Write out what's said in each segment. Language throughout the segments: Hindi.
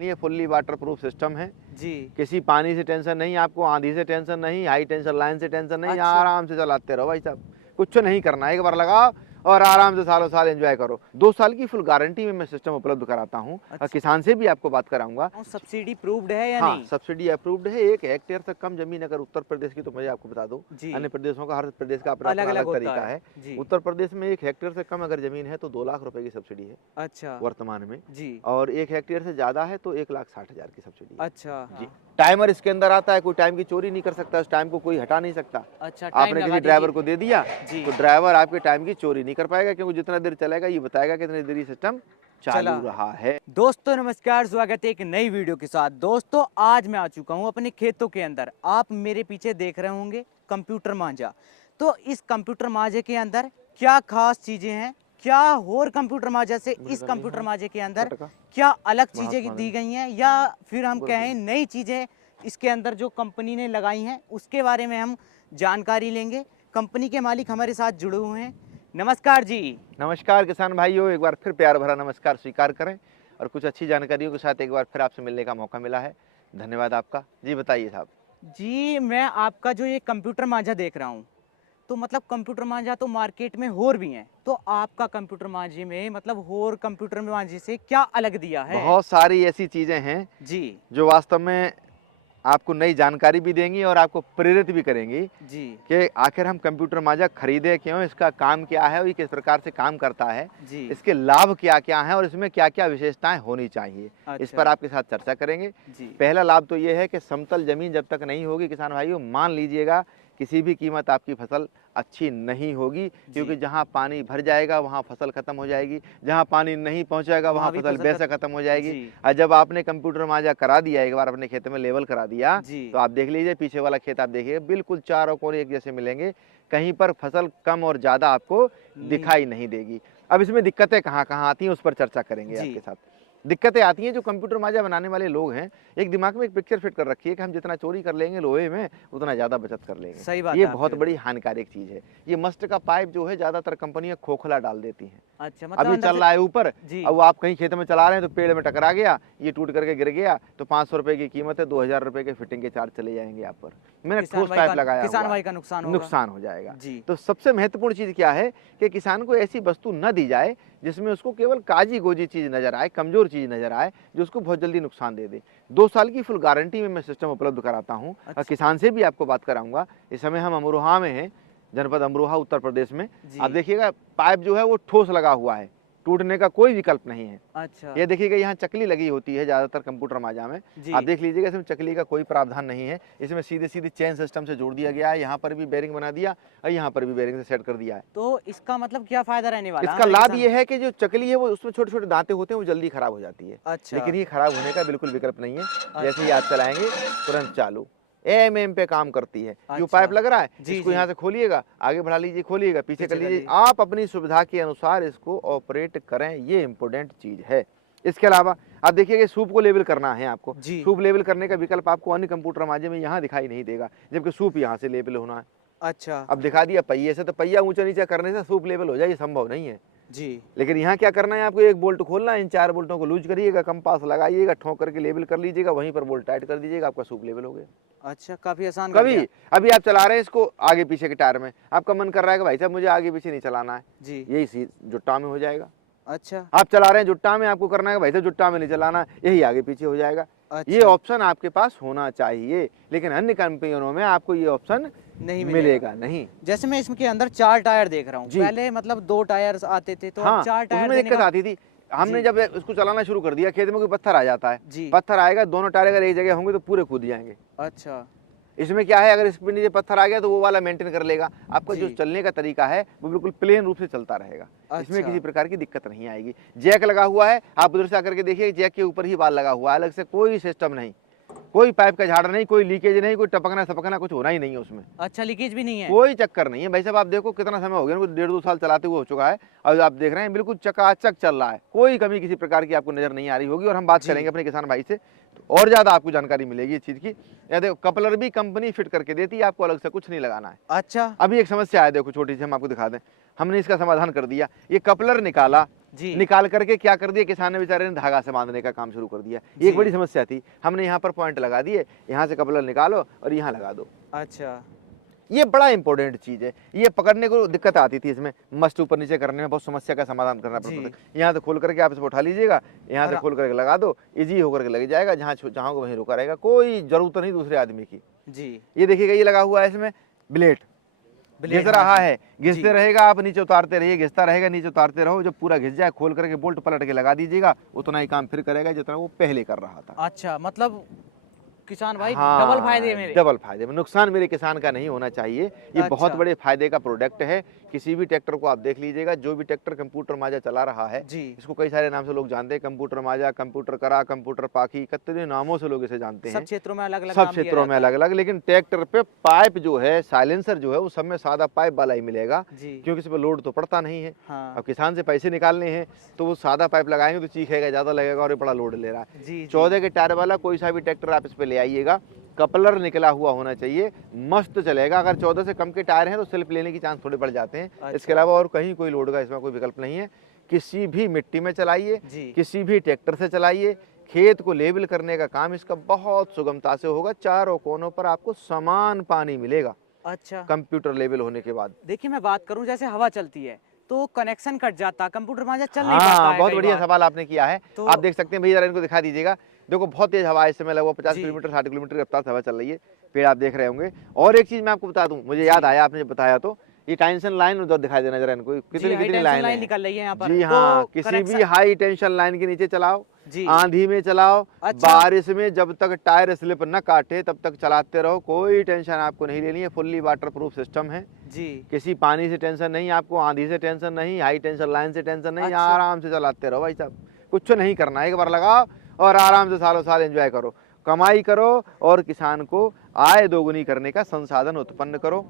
ये फुल्ली वाटर प्रूफ सिस्टम है जी। किसी पानी से टेंशन नहीं, आपको आंधी से टेंशन नहीं, हाई टेंशन लाइन से टेंशन नहीं। अच्छा। आराम से चलाते रहो भाई साहब, कुछ नहीं करना, एक बार लगाओ और आराम से सालों साल एंजॉय करो। 2 साल की फुल गारंटी में मैं सिस्टम उपलब्ध कराता हूँ और अच्छा। किसान से भी आपको बात कराऊंगा। सब्सिडी प्रूव्ड है या हाँ, नहीं? सब्सिडी अप्रूव्ड है। 1 हेक्टेयर से कम जमीन अगर उत्तर प्रदेश की, तो मैं आपको बता दूं, जी। अन्य प्रदेशों का, हर प्रदेश का अपना अलग अपना अलग अलग होता तरीका है। जी। उत्तर प्रदेश में 1 हेक्टेयर से कम अगर जमीन है तो 2 लाख रुपए की सब्सिडी है अच्छा। वर्तमान में, जी। और 1 हेक्टेयर से ज्यादा है तो 1,60,000 की सब्सिडी है। अच्छा। जी। टाइमर इसके अंदर आता है, कोई टाइम की चोरी नहीं कर सकता, उस टाइम को कोई हटा नहीं सकता। अच्छा, टाइम आपने लगा किसी ड्राइवर को दे दिया जी। तो ड्राइवर आपके टाइम की चोरी नहीं कर पाएगा, क्योंकि जितना देर चलेगा ये बताएगा कितनी देर ये सिस्टम चालू रहा है। दोस्तों नमस्कार, स्वागत है एक नई वीडियो के साथ। दोस्तों आज मैं आ चुका हूँ अपने खेतों के अंदर। आप मेरे पीछे देख रहे होंगे कंप्यूटर मांझा। तो इस कंप्यूटर मांझे के अंदर क्या खास चीजें हैं, क्या और कंप्यूटर मांझा से इस कंप्यूटर मांझे के अंदर क्या अलग चीजें दी गई हैं, या फिर हम कहें नई चीजें इसके अंदर जो कंपनी ने लगाई हैं, उसके बारे में हम जानकारी लेंगे। कंपनी के मालिक हमारे साथ जुड़े हुए हैं। नमस्कार जी। नमस्कार किसान भाइयों, एक बार फिर प्यार भरा नमस्कार स्वीकार करें, और कुछ अच्छी जानकारियों के साथ एक बार फिर आपसे मिलने का मौका मिला है। धन्यवाद आपका। जी बताइए साहब। जी, मैं आपका जो ये कंप्यूटर मांझा देख रहा हूँ, तो मतलब कंप्यूटर मांझा तो मार्केट में और भी हैं, तो आपका कंप्यूटर मांझे में मतलब और कंप्यूटर मांझे से क्या अलग दिया है? बहुत सारी ऐसी चीजें हैं जी जो वास्तव में आपको नई जानकारी भी देंगी और आपको प्रेरित भी करेंगी जी कि आखिर हम कंप्यूटर मांझा खरीदे क्यों, इसका काम क्या है और ये किस प्रकार से काम करता है, जी। इसके लाभ क्या क्या हैं और इसमें क्या क्या विशेषताएं होनी चाहिए। इस अच्छा। पर आपके साथ चर्चा करेंगे। जी। पहला लाभ तो ये है कि समतल जमीन जब तक नहीं होगी किसान भाइयों, मान लीजिएगा किसी भी कीमत आपकी फसल अच्छी नहीं होगी, क्योंकि जहाँ पानी भर जाएगा वहाँ फसल खत्म हो जाएगी, जहाँ पानी नहीं पहुँचाएगा वहाँ फसल वैसे खत्म हो जाएगी। और जब आपने कंप्यूटर मांझा करा दिया, एक बार अपने खेत में लेवल करा दिया, तो आप देख लीजिए पीछे वाला खेत आप देखिए, बिल्कुल चारों कोने एक जैसे मिलेंगे, कहीं पर फसल कम और ज्यादा आपको दिखाई नहीं देगी। अब इसमें दिक्कतें कहाँ कहाँ आती हैं उस पर चर्चा करेंगे आपके साथ। दिक्कतें आती हैं, जो कंप्यूटर मांझा बनाने वाले लोग हैं, एक दिमाग में एक पिक्चर फिट कर रखी है कि हम जितना चोरी कर लेंगे लोहे में उतना ज्यादा बचत कर लेंगे। सही बात ये है, बहुत बड़ी हानिकारक चीज है। ये मस्ट का पाइप जो है ज्यादातर कंपनियां खोखला डाल देती हैं। अच्छा, मतलब अभी चल रहा है ऊपर, अब आप कहीं खेत में चला रहे हैं तो पेड़ में टकरा गया, ये टूट करके गिर गया, तो 500 रुपए की कीमत है, 2000 रुपए के फिटिंग के चार्ज चले जाएंगे आप पर। मैंने ठोस पाइप लगाया, किसान भाई का नुकसान हो जाएगा। तो सबसे महत्वपूर्ण चीज क्या है कि किसान को ऐसी वस्तु न दी जाए जिसमें उसको केवल काजी गोजी चीज नजर आए, कमजोर चीज नजर आए, जो उसको बहुत जल्दी नुकसान दे दे। 2 साल की फुल गारंटी में मैं सिस्टम उपलब्ध कराता हूँ। और किसान से भी आपको बात कराऊंगा। इस समय हम अमरोहा में हैं, जनपद अमरोहा, उत्तर प्रदेश में। आप देखिएगा पाइप जो है वो ठोस लगा हुआ है, टूटने का कोई विकल्प नहीं है। अच्छा। ये देखिएगा यहाँ चकली लगी होती है ज्यादातर कंप्यूटर मांझा में, आप देख लीजिएगा इसमें चकली का कोई प्रावधान नहीं है। इसमें सीधे सीधे चेन सिस्टम से जोड़ दिया गया है, यहाँ पर भी बेरिंग बना दिया और यहाँ पर भी बेरिंग से सेट कर दिया है। तो इसका मतलब क्या फायदा रहने वाला है? इसका लाभ ये है कि जो चकली है वो उसमें छोटे छोटे दांते होते हैं, वो जल्दी खराब हो जाती है। अच्छा। लेकिन ये खराब होने का बिल्कुल विकल्प नहीं है। जैसे ही आप चलाएंगे तुरंत चालू एएमएम पे काम करती है। जो पाइप लग रहा है इसको यहाँ से खोलिएगा, आगे बढ़ा लीजिए, खोलिएगा, पीछे कर लीजिए, आप अपनी सुविधा के अनुसार इसको ऑपरेट करें, ये इंपोर्टेंट चीज है। इसके अलावा आप देखिए सूप को लेवल करना है आपको, सूप लेवल करने का विकल्प आपको अन्य कंप्यूटर मांझे में यहाँ दिखाई नहीं देगा, जबकि सूप यहाँ से लेवल होना है। अच्छा, अब दिखा दिया पहिए से, तो पहिया ऊंचा नीचा करने से सूप लेवल हो जाए, ये संभव नहीं है जी। लेकिन यहाँ क्या करना है आपको, एक बोल्ट खोलना है, इन 4 बोल्टों को लूज करिएगा, कंपास लगाइएगा, ठोक करके लेवल कर लीजिएगा, वहीं पर बोल्ट टाइट कर दीजिएगा, आपका सूप लेवल हो गया। अच्छा, काफी आसान। कभी अभी आप चला रहे हैं इसको आगे पीछे के टायर में, आपका मन कर रहा है कि भाई साहब मुझे आगे पीछे नहीं चलाना है जी, यही जुट्टा में हो जाएगा। अच्छा, आप चला रहे हैं जुट्टा में, आपको करना है भाई साहब जुट्टा में नहीं चलाना, यही आगे पीछे हो जाएगा। अच्छा। ये ऑप्शन आपके पास होना चाहिए, लेकिन अन्य कंपनियों में आपको ये ऑप्शन नहीं मिलेगा नहीं। जैसे मैं इसके अंदर 4 टायर देख रहा हूँ, पहले मतलब 2 टायर आते थे, तो हाँ, 4 टायर में दिक्कत आती थी। हमने जब इसको चलाना शुरू कर दिया, खेत में कोई पत्थर आ जाता है, पत्थर आएगा, दोनों टायर अगर एक जगह होंगे तो पूरे कूद जाएंगे। अच्छा, इसमें क्या है, अगर इस पे नीचे पत्थर आ गया तो वो वाला मेंटेन कर लेगा, आपका जो चलने का तरीका है वो बिल्कुल प्लेन रूप से चलता रहेगा। अच्छा। इसमें किसी प्रकार की दिक्कत नहीं आएगी। जैक लगा हुआ है, आप उधर से आकर के देखिए, जैक के ऊपर ही बाल लगा हुआ है, अलग से कोई सिस्टम नहीं, कोई पाइप का झाड़ नहीं, कोई लीकेज नहीं, कोई टपकना सपकना कुछ होना ही नहीं है उसमें। अच्छा, लीकेज भी नहीं है, कोई चक्कर नहीं है भाई साहब। आप देखो कितना समय हो गया, 1.5-2 साल चलाते हुए हो चुका है, और आप देख रहे हैं बिल्कुल चकाचक चल रहा है, कोई कमी किसी प्रकार की आपको नजर नहीं आ रही होगी। और हम बात करेंगे अपने किसान भाई से तो और ज्यादा आपको जानकारी मिलेगी इस चीज की। देखो कपलर भी कंपनी फिट करके देती है, आपको अलग से कुछ नहीं लगाना है। अच्छा, अभी एक समस्या है, देखो छोटी सी हम आपको दिखा दें। हमने इसका समाधान कर दिया। ये कपलर निकाला जी। निकाल करके क्या कर दिया, किसान ने बेचारे ने धागा से बांधने का काम शुरू कर दिया। जी। एक बड़ी समस्या थी, हमने यहाँ पर पॉइंट लगा दिए, यहाँ से कपलर निकालो और यहाँ लगा दो। अच्छा। ये बड़ा इंपॉर्टेंट चीज है। ये पकड़ने को दिक्कत आती थी, इसमें मस्ट ऊपर नीचे करने में बहुत समस्या का समाधान करना पड़ता था। यहाँ से खोल करके आप इसको उठा लीजिएगा, यहाँ से खोल करके लगा दो, इजी होकर के लग जाएगा, जहाँ चाहोगे वहीं रुका रहेगा, कोई जरूरत नहीं दूसरे आदमी की जी। ये देखिएगा, ये लगा हुआ है इसमें ब्लेड, घिस रहा है, घिसते रहेगा, आप नीचे उतारते रहिए, घिसता रहेगा, नीचे उतारते रहो, जब पूरा घिस जाए खोल करके बोल्ट पलट के लगा दीजिएगा, उतना ही काम फिर करेगा जितना वो पहले कर रहा था। अच्छा, मतलब किसान भाई हाँ, डबल फायदे मेरे। डबल फायदे में, नुकसान मेरे किसान का नहीं होना चाहिए। ये बहुत बड़े फायदे का प्रोडक्ट है। किसी भी ट्रैक्टर को आप देख लीजिएगा, जो भी ट्रैक्टर कंप्यूटर माजा चला रहा है जी। इसको कई सारे नाम से लोग जानते हैं, कंप्यूटर माजा, कंप्यूटर करा, कंप्यूटर पाखी, कितने नामों से लोग इसे जानते हैं। सब क्षेत्रों में अलग अलग, सब क्षेत्रों में अलग अलग, लेकिन ट्रैक्टर पे पाइप जो है, साइलेंसर जो है, वो सब में सादा पाइप वाला ही मिलेगा, क्योंकि इस पर लोड तो पड़ता नहीं है। हाँ। अब किसान से पैसे निकालने हैं तो वो सादा पाइप लगाएंगे तो चीखेगा, ज्यादा लगेगा और ये बड़ा लोड ले रहा है। 14 के टायर वाला कोई सा भी ट्रैक्टर आप इस पे ले आइएगा, कपलर निकला हुआ होना चाहिए, मस्त चलेगा। अगर 14 से कम के टायर हैं तो सेल्फ लेने की चांस थोड़े बढ़ जाते हैं। अच्छा। इसके अलावा और कहीं कोई लोड का इसमें कोई विकल्प नहीं है। किसी भी मिट्टी में चलाइए, किसी भी ट्रैक्टर से चलाइए, खेत को लेवल करने का काम इसका बहुत सुगमता से होगा। चारों कोनों पर आपको समान पानी मिलेगा। अच्छा, कंप्यूटर लेवल होने के बाद। देखिए मैं बात करूं, जैसे हवा चलती है तो कनेक्शन कट जाता, कंप्यूटर मांझा चल नहीं पाता है। बहुत बढ़िया सवाल आपने किया है। तो आप देख सकते हैं, भैया इनको दिखा दीजिएगा, देखो बहुत तेज हवा, इस समय लगभग 50 किलोमीटर 60 किलोमीटर की रफ्तार से हवा चल रही है, पेड़ आप देख रहे होंगे। और एक चीज मैं आपको बता दूं, मुझे याद आया, आपने जब बताया तो ये टेंशन लाइन उधर दिखाई देना जरा इनको, कितनी लाइन निकल रही है यहाँ पर। जी हाँ, किसी भी हाई टेंशन लाइन के नीचे चलाओ, आंधी में चलाओ, बारिश में, जब तक टायर स्लिप न काटे तब तक चलाते रहो, कोई टेंशन आपको नहीं लेनी है। फुल्ली वाटर प्रूफ सिस्टम है जी। किसी पानी से टेंशन नहीं आपको, आंधी से टेंशन नहीं, हाई टेंशन लाइन से टेंशन नहीं। आराम से चलाते रहो भाई साहब, कुछ नहीं करना, एक बार लगाओ और आराम से सालों साल एंजॉय करो, कमाई करो और किसान को आय दोगुनी करने का संसाधन उत्पन्न करो।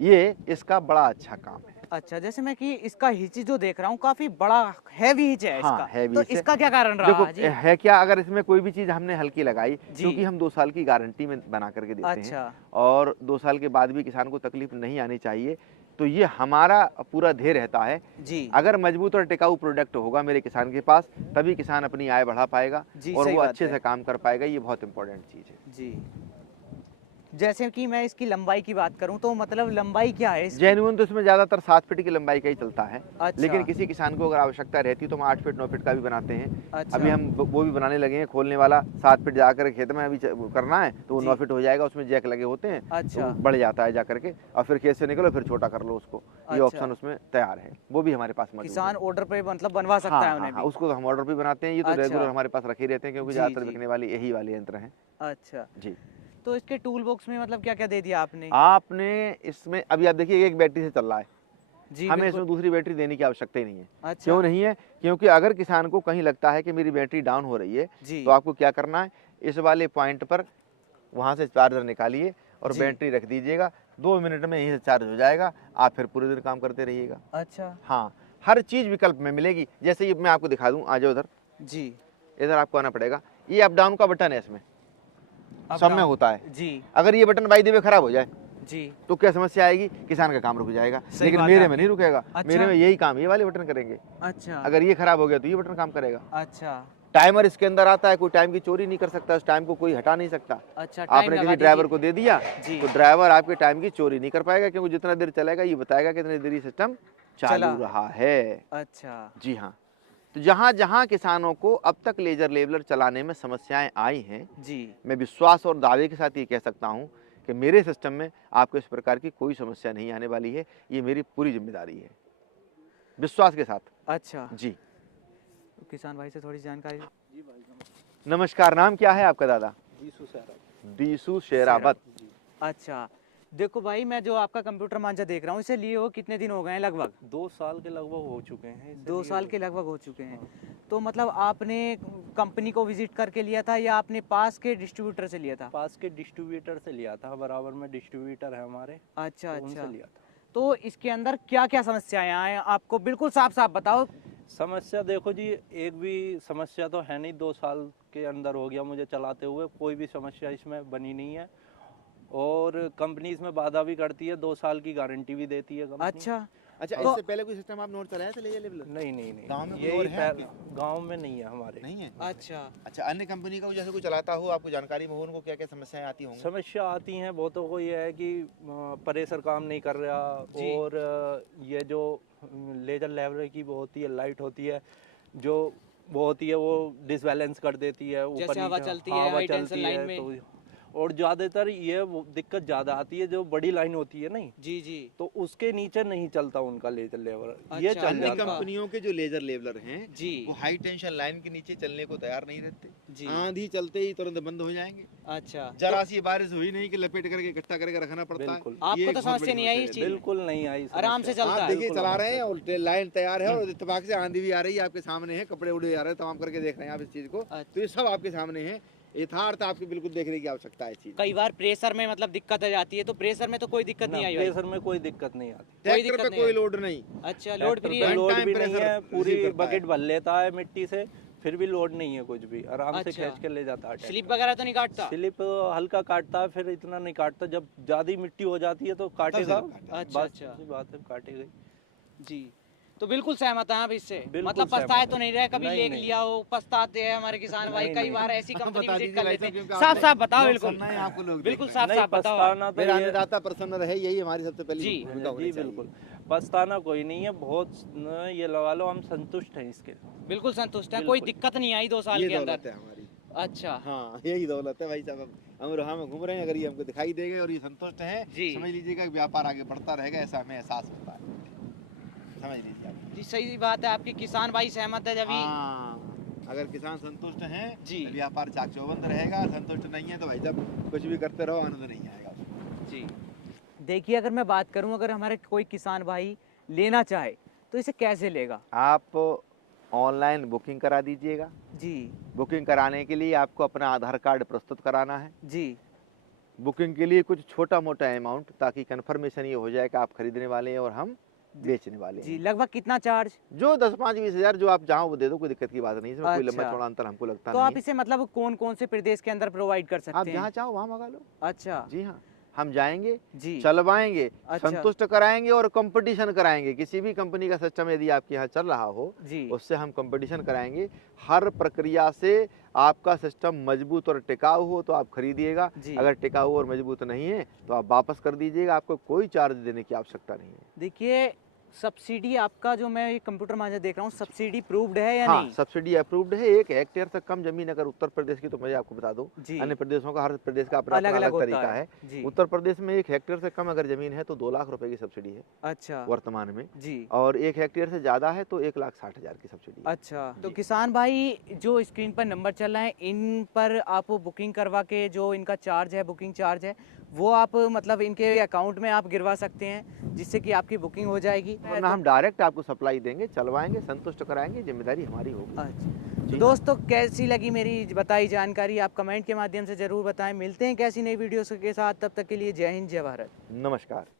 ये इसका बड़ा अच्छा काम है। अच्छा, जैसे मैं कि इसका हिच जो देख रहा हूँ काफी बड़ा हैवी हिच है इसका। हैवी तो इसका क्या कारण रहा? देखो है क्या, अगर इसमें कोई भी चीज हमने हल्की लगाई, क्योंकि हम 2 साल की गारंटी में बना करके देते हैं और 2 साल के बाद भी किसान को तकलीफ नहीं आनी चाहिए, तो ये हमारा पूरा ध्येय रहता है जी। अगर मजबूत और टिकाऊ प्रोडक्ट होगा मेरे किसान के पास, तभी किसान अपनी आय बढ़ा पाएगा और वो अच्छे से काम कर पाएगा। ये बहुत इंपॉर्टेंट चीज है जी। जैसे कि मैं इसकी लंबाई की बात करूं तो मतलब लंबाई क्या है इसकी? जेन्युइन तो इसमें ज्यादातर 7 फीट की लंबाई का ही चलता है। अच्छा। लेकिन किसी किसान को अगर आवश्यकता रहती तो हम 8 फीट 9 फीट का भी बनाते हैं। अच्छा। अभी हम वो भी बनाने लगे हैं, खोलने वाला 7 फीट जाकर खेत में अभी करना है तो वो 9 फीट हो जाएगा, उसमें जैक लगे होते हैं। अच्छा। तो बढ़ जाता है जाकर के, और फिर खेत से निकलो फिर छोटा कर लो उसको। ये ऑप्शन उसमें तैयार है, वो भी हमारे पास मौजूद है। किसान ऑर्डर पे मतलब बनवा सकता है उन्हें भी? उसको तो हम ऑर्डर पे बनाते हैं, ये तो रेगुलर हमारे पास रखे रहते हैं, क्योंकि ज्यादातर बिकने वाले यही वाले यंत्र हैं। अच्छा जी। तो इसके टूल बॉक्स में मतलब क्या क्या दे दिया आपने? आपने इसमें अभी आप देखिए एक बैटरी से चल रहा है जी, हमें इसमें दूसरी बैटरी देने की आवश्यकता ही नहीं है। अच्छा। क्यों नहीं है? क्योंकि अगर किसान को कहीं लगता है कि मेरी बैटरी डाउन हो रही है तो आपको क्या करना है, इस वाले पॉइंट पर वहां से चार्जर निकालिए और बैटरी रख दीजिएगा, 2 मिनट में यहीं से चार्ज हो जाएगा, आप फिर पूरे दिन काम करते रहिएगा। अच्छा। हाँ, हर चीज विकल्प में मिलेगी। जैसे ये मैं आपको दिखा दूं, आ जाओ उधर जी, इधर आपको आना पड़ेगा। ये अप डाउन का बटन है, इसमें सब में होता है जी। अगर ये बटन बाई द वे खराब हो जाए जी तो क्या समस्या आएगी, किसान का काम रुक जाएगा। लेकिन मेरे में नहीं रुकेगा। अच्छा। मेरे में यही काम ये वाले बटन करेंगे। अच्छा। अगर ये खराब हो गया तो ये बटन काम करेगा। अच्छा। टाइमर इसके अंदर आता है, कोई टाइम की चोरी नहीं कर सकता, उस टाइम को कोई हटा नहीं सकता। अच्छा। आपने किसी ड्राइवर को दे दिया तो ड्राइवर आपके टाइम की चोरी नहीं कर पाएगा, क्योंकि जितना देर चलेगा ये बताएगा कितनी देर सिस्टम चालू रहा है। अच्छा जी हाँ। तो जहाँ जहाँ किसानों को अब तक लेजर लेवलर चलाने में समस्याएं आई हैं जी, मैं विश्वास और दावे के साथ ये कह सकता हूँ कि मेरे सिस्टम में आपको इस प्रकार की कोई समस्या नहीं आने वाली है। ये मेरी पूरी जिम्मेदारी है, विश्वास के साथ। अच्छा जी। तो किसान भाई से थोड़ी जानकारी जी। भाई नमस्कार, नाम क्या है आपका दादा? दीसू शेरावत। अच्छा, देखो भाई मैं जो आपका कंप्यूटर मांझा देख रहा हूँ, इसे लिए हो कितने दिन हो गए हैं? लगभग 2 साल के लगभग हो चुके हैं। 2 साल के लगभग हो चुके हैं। तो मतलब आपने कंपनी को विजिट करके लिया था या आपने पास के डिस्ट्रीब्यूटर से लिया था? पास के डिस्ट्रीब्यूटर से लिया था, बराबर में डिस्ट्रीब्यूटर है हमारे। अच्छा तो अच्छा लिया था। तो इसके अंदर क्या क्या समस्याएं आए आपको, बिल्कुल साफ साफ बताओ। समस्या देखो जी, एक भी समस्या तो है नहीं। 2 साल के अंदर हो गया मुझे चलाते हुए, कोई भी समस्या इसमें बनी नहीं है। और कंपनी इसमें वादा भी करती है, 2 साल की गारंटी भी देती है कंपनी। अच्छा। अच्छा, तो- इससे पहले कोई सिस्टम आप नोट चलाया था लेजर लेवलर? नहीं नहीं नहीं, गाँव में कोई यही और है आपके? गांव में नहीं है हमारे। नहीं है। अच्छा अच्छा, अन्य कंपनी का जैसे कोई चलाता हो, आपको जानकारी में हो, उनको क्या क्या समस्याएं आती होंगी? समस्या आती हैं बहुतों को, ये है कि प्रेशर काम नहीं कर रहा, जी। और ये जो लेजर लेवलर की वो होती है, लाइट होती है जो वो होती है, वो डिसबैलेंस कर देती है ऊपर जैसे हवा नीचे। चलती है हवा हाई टेंशन चलती लाइन है में। तो, और ज़्यादातर ये वो दिक्कत ज़्यादा आती है जो बड़ी लाइन होती है नहीं, जी जी। तो उसके नीचे नहीं चलता उनका लेजर लेवलर, अच्छा, ये चल अन्य जाता। जाता है। कंपनियों के जो लेजर लेवलर हैं जी वो हाई टेंशन लाइन के नीचे चलने को तैयार नहीं रहते। जी। आंधी चलते ही तुरंत बंद हो जाएंगे। अच्छा जरा सी बारिश हुई नहीं कि लपेट करके इकट्ठा करके रखना पड़ता है। बिल्कुल। आपको ये तो एक बहुत समस्या बड़ी नहीं आई समस्या इस है। चीज में? बिल्कुल नहीं आई आराम से समस्या। चलता आप है। देखिए, बिल्कुल चला आराम रहे से। हैं और लाइन तैयार है और इत्तेफाक से आंधी भी आ रही है, आपके सामने है, कपड़े उड़े जा रहे हैं, तमाम करके देख रहे हैं आप इस चीज को। तो ये सब आपके सामने है, यथार्थ आपको बिल्कुल देखने की आवश्यकता है इस चीज। कई बार प्रेशर में मतलब दिक्कत आ जाती है, तो प्रेशर में तो कोई दिक्कत नहीं आई भाई? प्रेशर में कोई दिक्कत नहीं आती। कोई ट्रैक्टर दिक्कत पे नहीं कोई है। लोड नहीं। अच्छा लोड ट्रैक्टर फ्री पे है। लो- लोड टाइम भी नहीं प्रेशर है, रिसीव पूरी करता है। बकेट भर लेता है मिट्टी से, फिर भी लोड नहीं है कुछ भी, आराम से अच्छा। खींच के ले जाता है ट्रैक्टर। स्लिप वगैरह तो नहीं काटता? स्लिप हल्का काटता है, फिर इतना नहीं काटता, जब ज्यादा मिट्टी हो जाती है तो काटेगा। जरूर काटेगा। अच्छा, बस अच्छा। ऐसी बात है, काटेगा। जी। तो बिल्कुल सहमत हैं आप इससे? बिल्कुल मतलब सहमत पछताए हैं। तो नहीं रहे कभी नहीं, ले नहीं। लिया हो? पछताते हैं हमारे किसान भाई, नहीं, कई नहीं। बार ऐसी हाँ, कंपनी बता विजिट दीजिए कर भाई लेते साहब, हैं। क्योंकि साफ आपने साफ बताओ, बहुत बिल्कुल सुनना है आपको लोग बिल्कुल देख साफ नहीं, साफ बताओ। पछताना तो मेरा ये- अन्नदाता प्रसन्न रहे, यही हमारी सबसे पहली जी, भूमिका होनी जी चाहिए। बिल्कुल, पछताना कोई नहीं है, बहुत ये लगा लो हम संतुष्ट हैं इसके। बिल्कुल संतुष्ट हैं, कोई बिल्कुल। दिक्कत नहीं आई 2 साल ये के अंदर? दौलत है हमारी। अच्छा हाँ, यही दौलत है भाई साहब। हम रोहा में घूम रहे हैं, अगर ये हमको दिखाई देगा और ये संतुष्ट है, जी। समझ लीजिएगा कि व्यापार आगे बढ़ता रहेगा, ऐसा हमें एहसास होता है। समझ लीजिए आप। जी सही बात है आपकी, किसान भाई सहमत है जब ही। हाँ, अगर किसान संतुष्ट हैं जी। तो व्यापार चाक चौबंद रहेगा, संतुष्ट नहीं है तो भाई साहब कुछ भी करते रहो, आनंद नहीं आएगा उसमें। जी। देखिए अगर मैं बात करूं, अगर हमारे कोई किसान भाई लेना चाहे तो इसे कैसे लेगा? आप ऑनलाइन बुकिंग करा दीजिएगा। जी बुकिंग कराने के लिए आपको अपना आधार कार्ड प्रस्तुत कराना है। जी। बुकिंग के लिए कुछ छोटा मोटा अमाउंट, ताकि कंफर्मेशन ये हो जाए कि आप खरीदने वाले हैं और हम बेचने वाले जी हैं। लगभग कितना चार्ज? जो 10, 5, 20 हजार जो आप चाहो वो दे दो, कोई दिक्कत की बात नहीं, इसमें कोई लंबा अच्छा। चौड़ा अंतर हमको लगता तो नहीं आप इसे मतलब कौन कौन से प्रदेश के अंदर प्रोवाइड कर है। आप सकते हैं? जहाँ चाहो वहाँ मंगा लो। अच्छा जी हाँ, हम जाएंगे, जी। चलवाएंगे, अच्छा। संतुष्ट कराएंगे और कंपटीशन कराएंगे। किसी भी कंपनी का सिस्टम यदि आपके यहाँ चल रहा हो जी उससे हम कंपटीशन कराएंगे। हर प्रक्रिया से आपका सिस्टम मजबूत और टिकाऊ हो तो आप खरीदिएगा, जी। अगर टिकाऊ और मजबूत नहीं है तो आप वापस कर दीजिएगा, आपको कोई चार्ज देने की आवश्यकता नहीं है। देखिए सब्सिडी आपका जो मैं ये कंप्यूटर मांझा देख रहा हूँ, सब्सिडी प्रूव्ड है या हाँ, नहीं? सब्सिडी अप्रूव्ड है। 1 हेक्टेयर से कम जमीन अगर उत्तर प्रदेश की, तो मैं आपको बता दूं, जी। अन्य प्रदेशों का, हर प्रदेश का अपना अलग-अलग अलग होता तरीका है। है। जी। उत्तर प्रदेश में 1 हेक्टेयर से कम अगर जमीन है तो 2 लाख रुपए की सब्सिडी है अच्छा वर्तमान में, जी। और 1 हेक्टेयर से ज्यादा है तो 1,60,000 की सब्सिडी है। अच्छा तो जी। किसान भाई जो स्क्रीन पर नंबर चल रहा है, इन पर आप बुकिंग करवा के जो इनका चार्ज है, बुकिंग चार्ज है, वो आप मतलब इनके अकाउंट में आप गिरवा सकते हैं, जिससे कि आपकी बुकिंग हो जाएगी। वरना हम डायरेक्ट आपको सप्लाई देंगे, चलवाएंगे, संतुष्ट कराएंगे, जिम्मेदारी हमारी होगी। अच्छा जी। तो दोस्तों कैसी लगी मेरी बताई जानकारी, आप कमेंट के माध्यम से ज़रूर बताएं। मिलते हैं कैसी नई वीडियोस के साथ, तब तक के लिए जय हिंद जय भारत। नमस्कार।